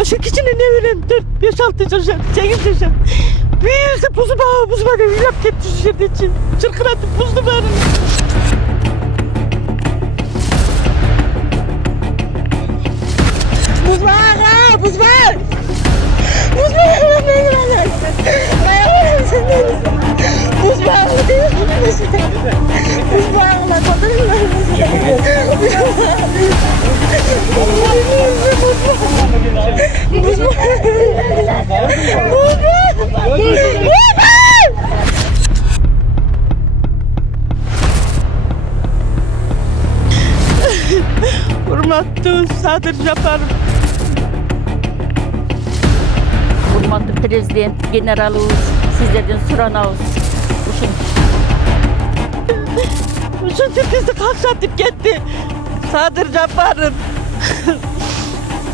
Oşun içine ne vereyim? 4-5-6 çocuk, 8 çocuk. Büyüyürse buzu bağı yap gitti şu yerde için. Çırkıratıp buzlu bağırın. Buz var ha, buz var. Buz var, buz var. Buz var, buz var. Hurmatlı Sadır Japarov. Hurmatlı Prezident, generalımız, sizlerden soranağız. Uşun tepkisi kalksatıp gitti. Sadır Japarov.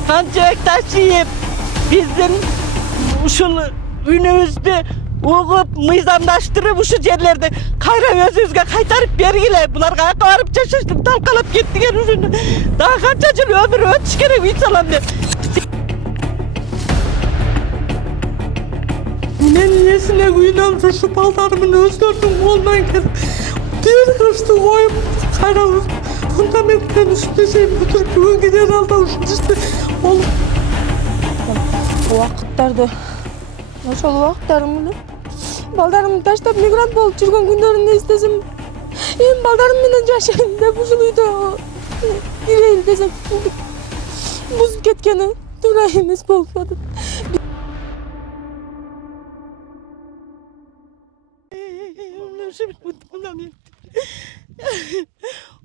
Kançak taşıyıp bizim uşul ünümüzde uğup mıyzamdaştırıp uşu yerlerde kayra özümüzge kaytarıp bergiler. Bular kayakta varıp çeşiştim talkalıp gittiler uşunu. Daha kaçacıl ömür ötüş gerek uysalam der. Ben nesine güynamsa şu baldarımın özlerdim olman gerek. Bir kırıştı koyup kayra fundamentten üstüne şey götürüp bugün gider alda uşun işte oğlum. O vakitlerde, ошол убактарымда балдарымды таштап мигрант болуп жүргөн күндөрүндө издесем, эми балдарым менен жашайын деп ушул үйдө ирейин десем, бузуп кеткени туура эмес болуп атат.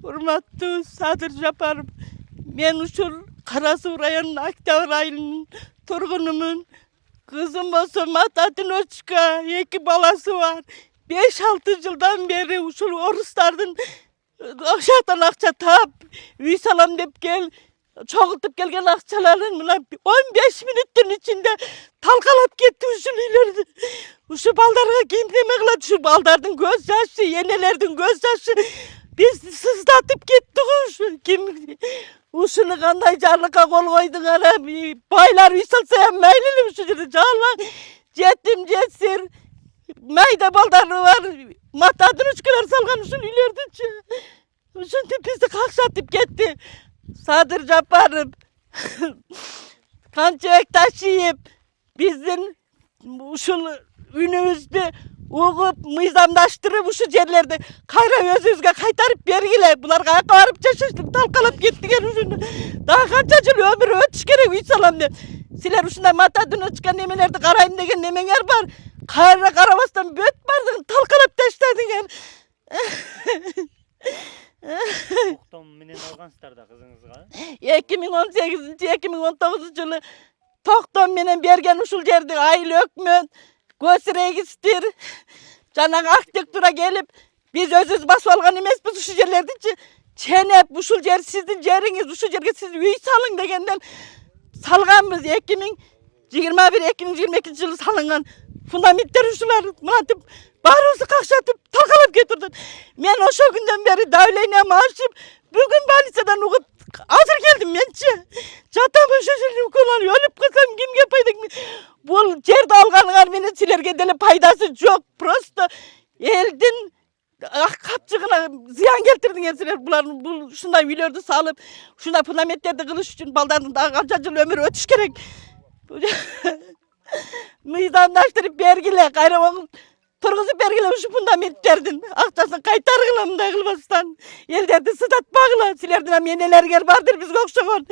Hurmatlı Sadır Japarov, ben uşul Karasuv rayonunun Akdağ ayının turgunumun. Kızım olsun Matatin Oçka, 2 balası var. 5-6 yıldan beri uşul oruslardan aşağıdan akça tap, üy salam dep gel, çoğultup gelgen akçaların 15 minuttun içinde talkalap gitti uşul ileride. Uşu baldarga kim demek şu baldardın göz yaşı, yenelerden göz yaşı. Biz sızlatıp gittik uşu. Kim uşunu kanday carlıka kol koydun ara. Baylar üysalsa hem meylilim uşu dedi. Carlık jettim jetsir. Meyde baldarı var. Matadın uçkular salgan uşun ileride. Uşun tepesi kalksatıp gitti. Sadır Japarov. Kançak taşıyıp bizim uşul ünümüzde uğup mıyzamdaştırıp uşu yerlerde kayra özümüzge kaytarıp bergiler. Bular kayakta varıp çeşiştim talkalıp gittiler uşunu. Daha kaçacıl ömür ötüş gerek uysalam der. Siler uşundan matadına çıkan nemelerde karayım degen nemeler var. Kayra karavastan böt bardın talkalıp taşladın yani. Tohtom menen algansızlar da kızınızga. 2018-2019 yılı tohtom menen bergen uşul yerde ayıl ökmön. Gösregistir. Canan aktık dura gelip biz özüz basıp algan emesmiz uşul yerlerde çenep uşul yer sizin yeriniz uşul yerge siz üy salın degenden salganmız 2021-2022 yılı salıngan fundamentler uşular mınatip bağrısı kakşatıp talkalıp getirdin. Men oşo günden beri davleyne maaşıp bugün balisadan uğup hazır geldim mençe. Çatamı şaşırdım kolan ölüp kızım kimge paydık mı? Bu yerde alganlar meni silerge dele paydası yok. Prosto eldin kapçığına ziyan getirdin ensiler. Buların bu şunday üylerde sağlıp şunday fundamenterde kılış için baldarın daha kaçacıl ömür ötüş gerek. Mıydandaştırıp bergile kayravanın turguzu bergile şu fundamentlerden akçasın kaytargılam da kılmastan elderdi sıdat bağla silerden hem yeneler gel vardır biz kokşagon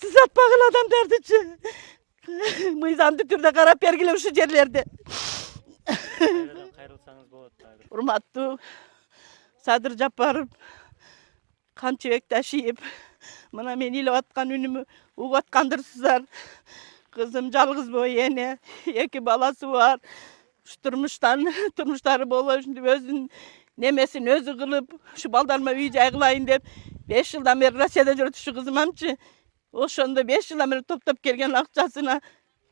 sıdat bağla adam derdi mıydandı türde karap bergile şu yerlerde. Hurmatlı Sadır Japarov kançık taşıyıp mana men ile atkan ünümü uğatkandırsızlar. Kızım жалғыз boy ene, 2 balası var. Şu turmuşları bolu şimdi özün nemesin özü kılıp şu baldarıma üy jaygılayın dep 5 yıldan beri Rusya'da жүрüp şu kızım amçı. Oşonda 5 yıldan beri toplap kelgen akçasına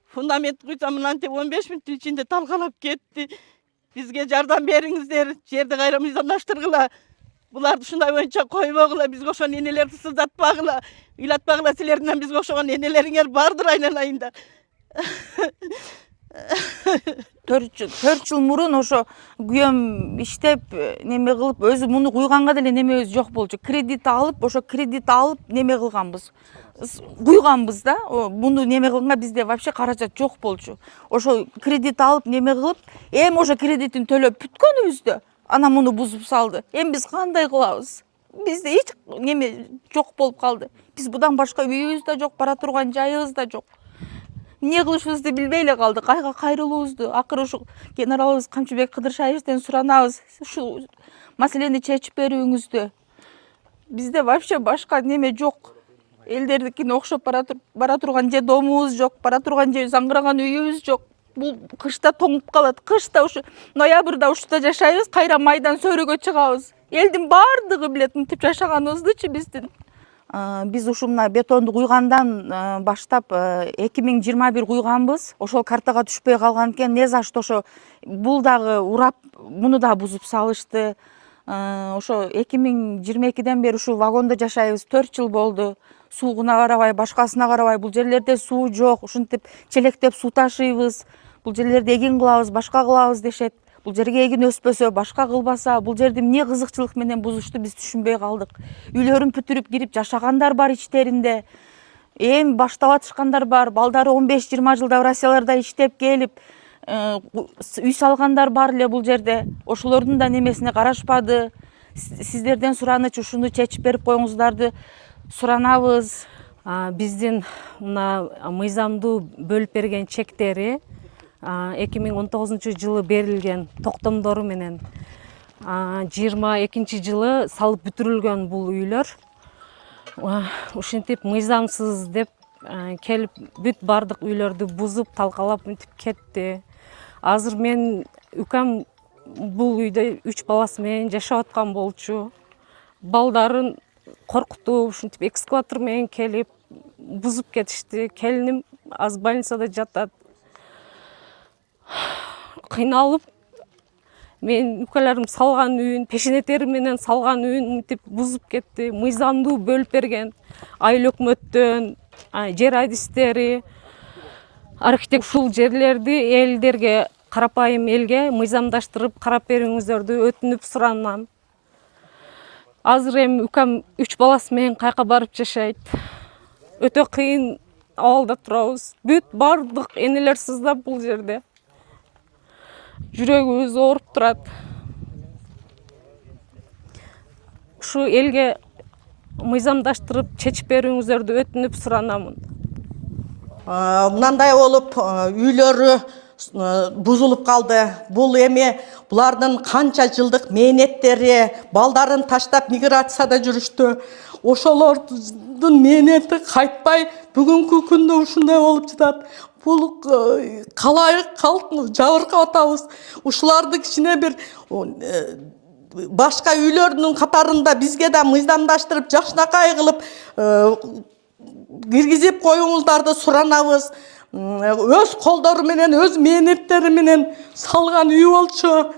fundament kuysamın 15 minut içinde talkalap gitti. Bizge jardan beriңiздер, жерди kayra mizamlaştırgıla. Bular şunday oyunca koymagıla, bizge oşon enelerdi sızdatmagıla, uylatmagıla silerinden bizge oşoğan eneleriңer bardır aynalayında. 4 жыл мурун ошо күйөөм иштеп неме кылып өзү муну куйганга деле немебиз жок болчу. Кредит алып, ошо кредит алып неме кылганбыз. Куйганбыз да. Муну неме кылганга бизде вообще каражат жок болчу. Ошо кредит алып неме кылып, эми ошо кредитин төлөп бүткөнүбүздө ана муну бузуп салды. Эми биз кандай кылабыз? Бизде эч неме жок болуп калды. Биз будан башка үйүбүз да жок, бара турган жайыбыз да жок. Эмне кылышыбызды билбей эле калдык. Кайга кайрылуубузду акыры ушу генералыбыз Камчыбек Кыдыршаевден суранабыз. Ушу маселени чечип берүүңүздү. Бизде вообще башка неме жок. Элдердикине окшоп бара турган же домубуз жок, бара турган же заңгыраган үйүбүз жок. Бул кышта тоңуп калат. Кышта ушу ноябрда ушта жашайбыз, кайра майдан сөрөгө чыгабыз. Элдин баардыгы билет мынтип жашаганыбыздычы биздин. Биз ушу мына бетонду куйгандан баштап 2021 куйганбыз. Ошол картага түшпөй калган экен. Не за что ошо бул дагы урап, муну да бузуп салышты. Ошо 2022ден бери ушу вагондо жашайбыз. 4 жыл болду. Суугуна карабай, башкасына карабай, бул жерлерде суу жок. Ушинтип челектеп суу ташыйбыз. Бул жерлерде эгин кылабыз, башка кылабыз дешет. Бул жерге эгин өспөсө, башка кылбаса, бул жерди эмне кызыкчылык менен бузушту биз түшүнбөй калдык. Үйлөрүн бүтүрүп кирип жашагандар бар ичтеринде. Эми баштап атышкандар бар. Балдары 15-20 жылда Россияларда иштеп келип, үй салгандар бар эле бул жерде. Ошолордун да немесине карашпады. Сиздерден суранычы ушуну чечип берип коюңуздарды суранабыз. Биздин мына мыйзамдуу бөлүп берген чектери 2019 жылы берилген токтомдору менен 22 жылы салып бүтүрүлгөн бул үйлөр. Ушинтип мыйзамсыз деп келип бүт бардык үйлөрдү бузуп, талкалап мынтип кетти. Азыр мен үкам бул үйдө 3 баласы менен жашап аткан болчу. Балдарын коркутуп, ушинтип экскаватор менен келип бузуп кетишти. Келиним азыр больницада жатат. Кыйналып, мен үкөлөрүм салган үйүн, пешенетери менен салган үйүн мынтип бузуп кетти. Мыйзамдуу бөлүп берген айыл өкмөттөн, жер адистери, архитектор ушул жерлерди элдерге, карапайым элге мыйзамдаштырып карап берүүңүздөрдү өтүнүп суранам. Азыр эми үкам 3 баласы менен кайка барып жашайт. Өтө кыйын абалда турабыз. Бүт бардык энелер сыздап бул жерде. Жүрөгүбүз ооруп турат. Ушу элге мыйзамдаштырып чечип берүүңүздөрдү өтүнүп суранамын. Мындай болуп, үйлөрү бузулуп калды. Бул эми булардын канча жылдык мээнеттери, балдарын таштап миграцияда жүрүштү. Ошолордун мээнети кайтпай бүгүнкү күндө ушундай болуп жатат. Бул калай жабыркап атабыз. Ушуларды кичине бир башка үйлөрдүн катарында бизге да мыйзамдаштырып, жакшынакай кылып киргизип коюңуздарды суранабыз. Өз колдору менен, өз мээнеттери менен салган үй болчу.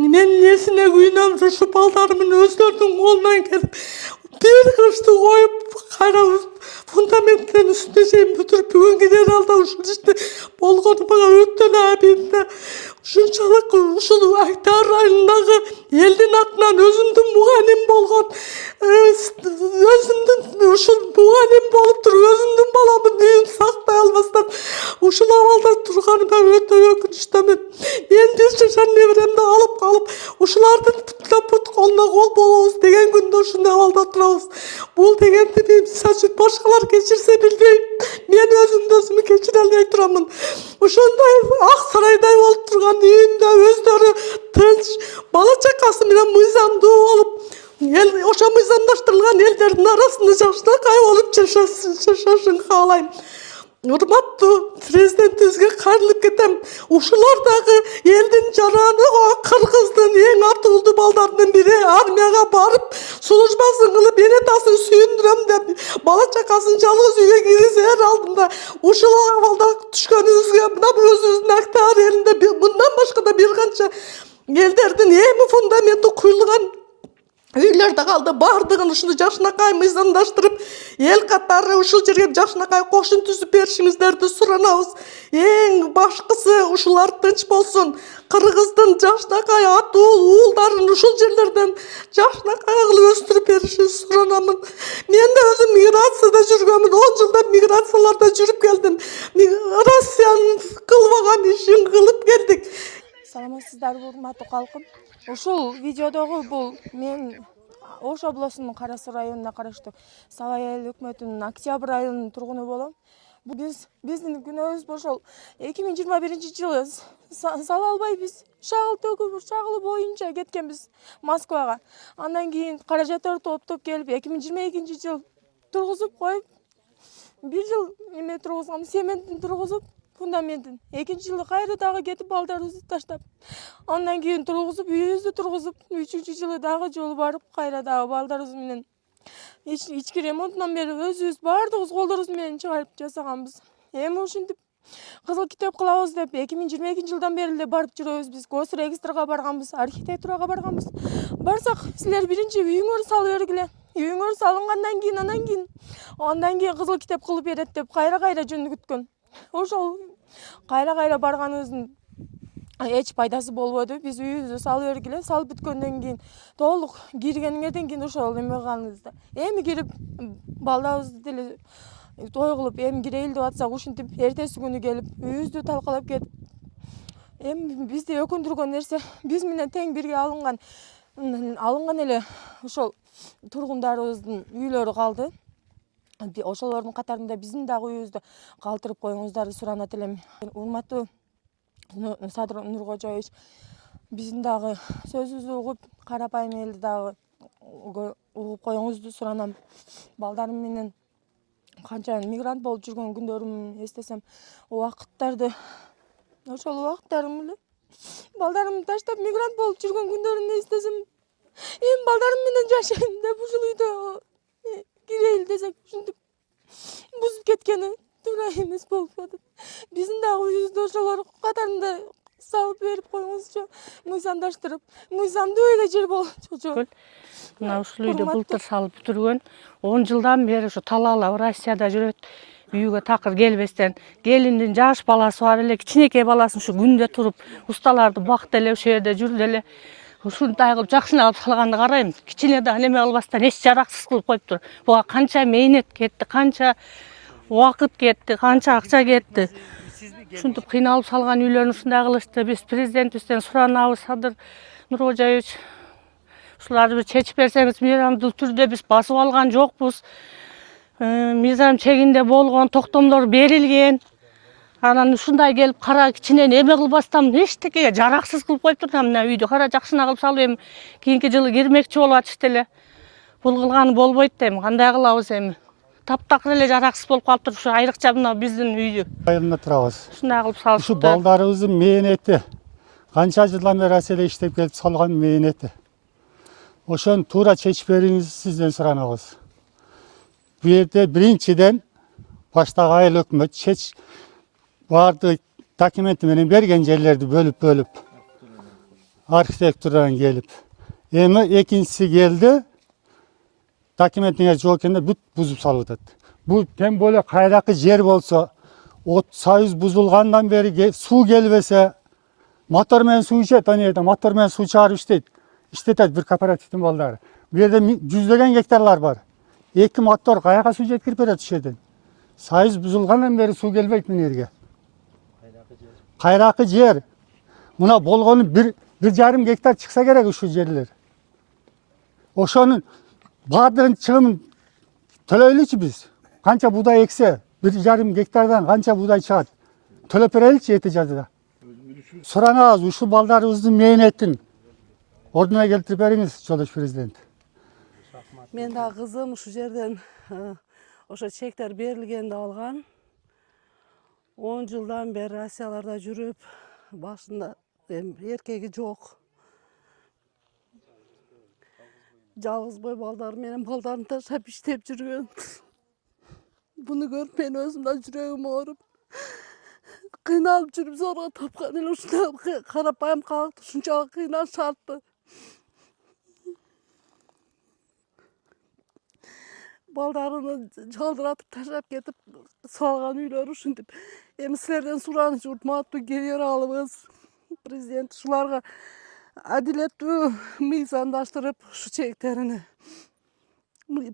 Мен несине күйүнөм, ушу балдарымын өздөрүнүн колунан келип бир кырышты коюп, кайра фундаменттен үстүнө чейин бүтүрүп бүгүн генералда ушул ишти болгонума өтө эле абийимде. Ушунчалык ушул Октябрь айындагы элдин атынан өзүмдүн муганим болгон, өзүмдүн ушул муганим болуп туруп, өзүмдүн баламдын үйүн сактай албастан ушул абалда турганыма өтө өкүнүчтөмүн. Энди жашар неберемди алып калып, ушулардын бүт колуна кол болобуз деген күндө ушундай абалда турабыз. Бул дегенди мен башкалар кечирсе билбейм. Мен өзүмдү кечире албай турамын. Ошондой ак сарайдай болуп турган үйүндө өздөрү тынч, бала чакасы менен мыйзамдуу болуп, ошо мыйзамдаштырылган элдердин арасында жакшынакай болуп жашашын каалайм. Урматтуу президентибизге кайрылып кетем. Ушулар дагы элдин жараны, кыргыздын эң атуулду балдарынын бири армияга барып, службасын кылып, энетасын сүйүндүрөм деп, бала чакасын жалгыз үйгө киргизер алдында ушул абалда түшкөнүбүзгө мына өзүбүздүн Октябрь элинде мындан башка да бир канча элдердин эми фундаменти куюлган Үйлерде қалды, бардығын ушуну Жакшынакай мыйзамдаштырып, эл катары ушул жерге Жакшынакай кошун түзүп беришиңиздерди суранабыз. Эң башкысы ушулар тынч болсун. Кыргыздын Жакшынакай атуу уулдарын ушул жерлерден Жакшынакай кылып өстүрүп беришин суранамын. Мен да өзүм миграцияда жүргөмүн, 10 жылдан миграцияларда жүрүп келдим. Россиянын кылбаган ишин кылып келдик. Саламатсыздарбы, урматтуу калкым. Ушул видеодогу бул мен Ош облусунун Кара Суу районуна караштуу Сабай айыл өкмөтүнүн Октябрь айылынын тургуну болом. Биздин күнөөбүз ошол 2021-жылы сала албай биз шагылы боюнча кеткенбиз Москвага. Андан кийин каражаттарды топтоп келип 2022-жылы тургузуп коюп, 1 жыл эме тургузгам, сементтин тургузуп, фундаментин. 2-жылы кайра дагы кетип балдарыбызды таштап, андан кийин тургузуп, үйүбүздү тургузуп, 3-жылы дагы жолу барып, кайра дагы балдарыбыз менен ички ремонттон бери өзүбүз баардыгыбыз колдорубуз менен чыгарып жасаганбыз. Эми ушинтип кызыл китеп кылабыз деп 2022-жылдан бери эле барып жүрөбүз. Биз госрегистрга барганбыз, архитектурага барганбыз. Барсак, силер биринчи үйүңөрдү салып бергиле. Үйүңөр салынгандан кийин, андан кийин кызыл китеп кылып берет деп кайра жөнүгүткөн. Ошол кайра барганыбыздын эч пайдасы болбоду. Биз үйүбүздү салып бергиле, салып бүткөндөн кийин толук киргенден кийин ошол эме кылганыбызда. Эми кирип балдарыбызды деле той кылып, эми кирейин деп атсак, ушинтип эртеси күнү келип үйүбүздү талкалап кетип. Эми бизди өкүндүргөн нерсе, биз менен тең бирге алынган эле ошол тургундарыбыздын үйлөрү калды. Ошолордун катарында биздин дагы үйүбүздү калтырып коюңуздарды суранат элем. Урматтуу Садыр Нуркожоевич, биздин дагы сөзүбүздү угуп, карапайым элди дагы угуп коюңузду суранам. Балдарым менен канча мигрант болуп жүргөн күндөрүмдү эстесем, ошол убактарым эле балдарымды таштап мигрант болуп жүргөн күндөрүмдү эстесем, эми балдарым менен жашайм деп ушул үйдө кирейин десек, ушинтип бузуп кеткени туура эмес болуп атат. Биздин дагы үйүбүздү ошолор катарында салып берип коюңузчу, мыйзамдаштырып. Мыйзамдуу эле жер болчу. Мына ушул үйдө былтыр салып бүтүргөн. 10 жылдан бери ушу талаалап Россияда жүрөт. Үйгө такыр келбестен, келиндин жаш баласы бар эле, кичинекей баласын ушу күндө туруп, усталарды бакты эле, ошол жерде жүрдү эле. Ушундай кылып жакшына кылып салганды карайм. Кичине да неме кылбастан эч жараксыз кылып коюптур. Буга канча мээнет кетти, канча убакыт кетти, канча акча кетти. Ушинтип кыйналып салган үйлөрүн ушундай кылышты. Биз президентибизден суранабыз, Садыр Нуркожоевич, ушуларды бир чечип берсеңиз, мыйзамдуу түрдө биз басып алган жокпуз. Мыйзам чегинде болгон, токтомдор берилген. Анан ушундай келип кара кичине неме кылбастан эчтекеге жараксыз кылып коюптур да, мына үйдү кара жакшына кылып салып, эми кийинки жылы кирмекчи болуп атышты эле. Бул кылганы болбойт да, эми кандай кылабыз эми? Таптакыр эле жараксыз болуп калыптыр ушу, айрыкча мына биздин үйдү. Айылында турабыз. Ушундай кылып салышты. Ушу балдарыбыздын мээнети. Канча жылдан бери Россияда иштеп келип салган мээнети. Ошону туура чечип бериңиз сизден суранабыз. Бу жерде биринчиден баштагы айыл өкмөт барды документи менен берген жерлерди бөлүп архитектурадан келип. Эми экинчиси келди. Документиңер жок экенде бүт бузуп салып атат. Бул тем более кайдакы жер болсо, союз бузулгандан бери суу келбесе, мотор менен суу ичет, мотор менен суу чыгарып иштетет бир кооперативдин балдары. Бу жерде 100 гектарлар бар. 2 мотор каяка суу жеткирип берет ушул жерден. Союз бузулгандан бери суу келбейт мына жерге. Кайракы жер. Мына болгону 1,5 гектар чыкса керек ушул жерлер. Ошонун баардыгын чыгымын төлөйлүчү биз. Канча будай эксе, 1,5 гектардан канча будай чыгат. Төлөп береличи эти жазда. Суранабыз ушул балдарыбыздын мээнетин ордуна келтирип бериңиз, жолдош президент. Мен да кызым ушул жерден ошо чектер берилгенди алган. 10 жылдан бeri Россияларда жүрүп, башында эркеги жок. Жалгыз бой балдар менен балдарын таштап иштеп жүргөн. Буну көрүп мен өзүм да жүрөгүм ооруп, кыйналып жүрүп зорго тапкан эле ушундай карапайым калкты ушунчалык кыйнашатты. baldarını çaldıratıp taşap getip salgan üyler uşuntip. Sizlerden suranıcı urtmatı geliyor alımız. Prezident şularga adiletli mizandaştırıp şu çeklerini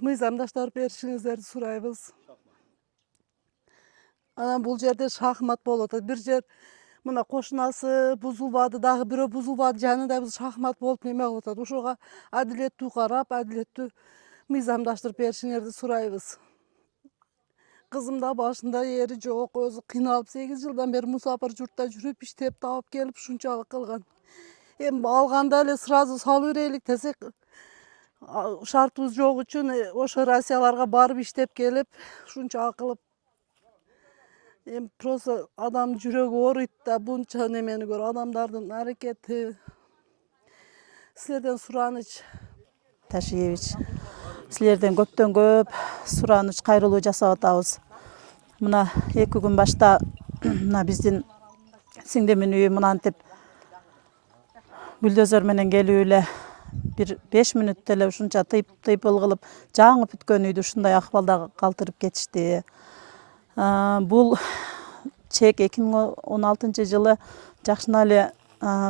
mizandaştırıp erişinizlerdi surayımız. Anam bul jerde şahmat bolup bir jer mına koşunası buzulbadı dağı biri buzulbadı janında biz şahmat bolup neme otad. Uşoga adiletli karap adiletli mizamdaştırıp erişinlerdi surayımız. Kızım da başında yeri yok, özü kıynalıp 8 yıldan beri musafir jurtda жүрüp iştep tağıp gelip şunçalık kılgan. Hem alganda ele sразу salıvereylik desek şartımız yok için oşo Rossiyalarga barıp iştep gelip şunçalık kılıp hem просто adam jüregi oruйт da bunça nemeni gör adamdardın hareketi. Sizlerden suranıç. Taşıyevич. Sizlerden köpten köp suranıç kayrılуу жасап атабыз. Mına 2 gün başta mına bizdin singdemin үйü mınantip buldozor menen gelүүle bir 5 minut ele uşunça tıyıp ılgılıp жаңы бүткөн үйдү ушундай акыбалда калтырып кетишти. Бул чек 2016 жылы жакшына эле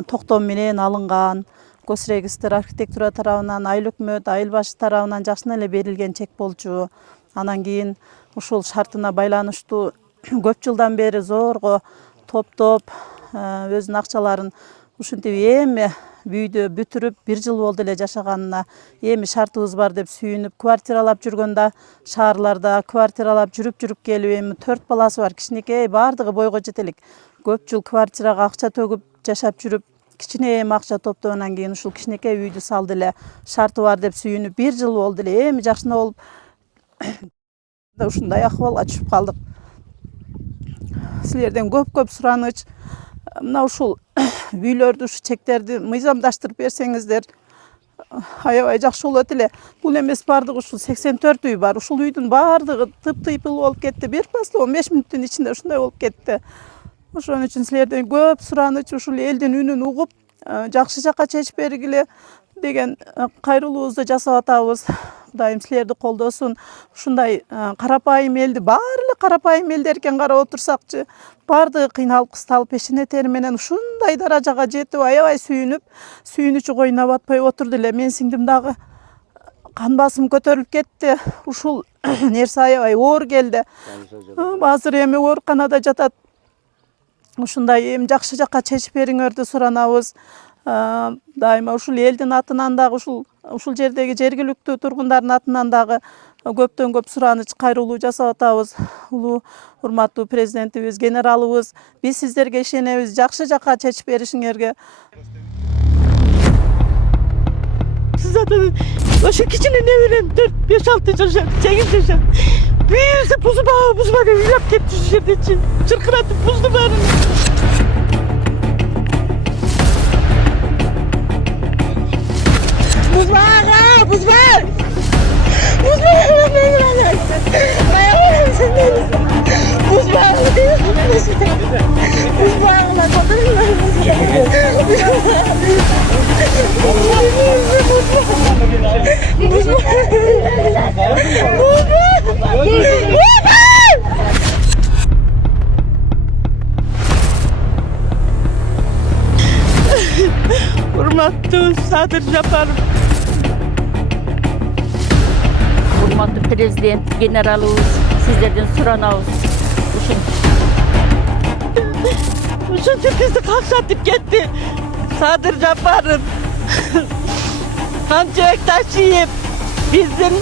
токтом менен алынган. Госрегистр архитектура тарабынан, айыл өкмөт, айыл башы тарабынан жакшына эле берилген чек болчу. Анан кийин ушул шартына байланыштуу көп жылдан бери зорго топтоп өзүнүн акчаларын ушинтип эми бүйдө бүтүрүп 1 жыл болду эле жашаганына эми шартыбыз бар деп сүйүнүп квартиралап жүргөндө шаарларда квартиралап жүрүп келип эми 4 баласы бар кичинекей баардыгы бойго жетелик көп жыл квартирага акча төгүп жашап жүрүп кичине эми акча топтогондон кийин ушул кичинекей үйдү салды эле шарты бар деп сүйүнүп 1 жыл болду эле эми жакшына болуп ушундай акыбалга түшүп калдык. Силерден көп сураныч мына ушул үйлөрдү ушу чектерди мыйзамдаштырып берсеңиздер аябай жакшы болот эле. Бул эмес бардыгы ушул 84 үй бар. Ушул үйдүн баардыгы тыйпыл болуп кетти. Бир просто 15 мүнөттүн ичинде ушундай болуп кетти. Ошон үчүн силерден көп сураныч ушул элдин үнүн угуп жакшы жакка чечип бергиле деген кайрылуубузду жасап атабыз. Кудайым силерди колдосун. Ушундай карапайым элди баары эле карапайым элдеркен карап отурсакчы баардыгы кыйналып кысталып пешене тери менен ушундай даражага жетип аябай сүйүнүчү коюна батпай отурду эле. Мен сиңдим дагы кан басым көтөрүлүп кетти. Ушул нерсе аябай оор келди. Азыр эми ооруканада жатат. Ушундай эми жакшы жакка чечип бериңерди суранабыз. Дайыма ушул элдин атынан дагы ушул жердеги жергиликтүү тургундардын атынан дагы көптөн көп сураныч кайрылуу жасап атабыз. Улуу урматтуу президентибиз, генералыбыз, биз сиздерге ишенебиз, жакшы жакка чечип беришиңерге. Siz zaten o şu kişinin evinden 4-5-6 yaşa, 8 yaşa. Büyüyse buzu bana yap gitti şu yerde için. Çırkıratıp buzlu bana. Buz var ha, buz var. Buz var. Buz var. Buz Hurmatlı Sadır Japarov. Hurmatlı prezident, generalыбыз, sizlerden suranabız. Uşunca bizi kakşatıp gitti. Sadır Japarov. Kancık taşıyıp bizim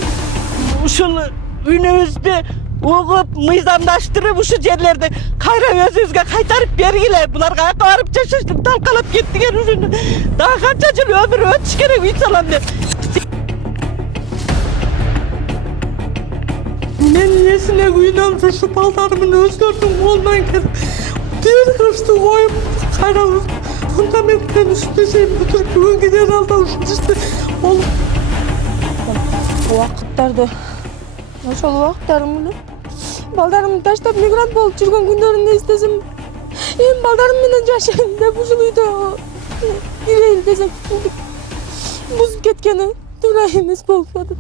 uşul ünümüzde uğup mıyzamdaştırıp uşu yerlerde kayra özümüzge kaytarıp bergile. Bunlar kayaka varıp çeşiştim talkalap gittiler uşunu. Daha kaç acılı ömrü ötüş gerek uysalam de. Men niyesine kuyunamsa şu baldarımın özlerinin kolundan gelip diğer kırıştı koyup kayranıp fundamentten üstüne şey götürüp bugün gider aldan işte olup. Убакыттарды ошол убакыттарымды балдарымды таштап мигрант болуп жүргөн күндөрүмдү эстесем эми балдарым менен жашайм деп ушул үйдө ирейин десем бузуп кеткени туура эмес болуп атат.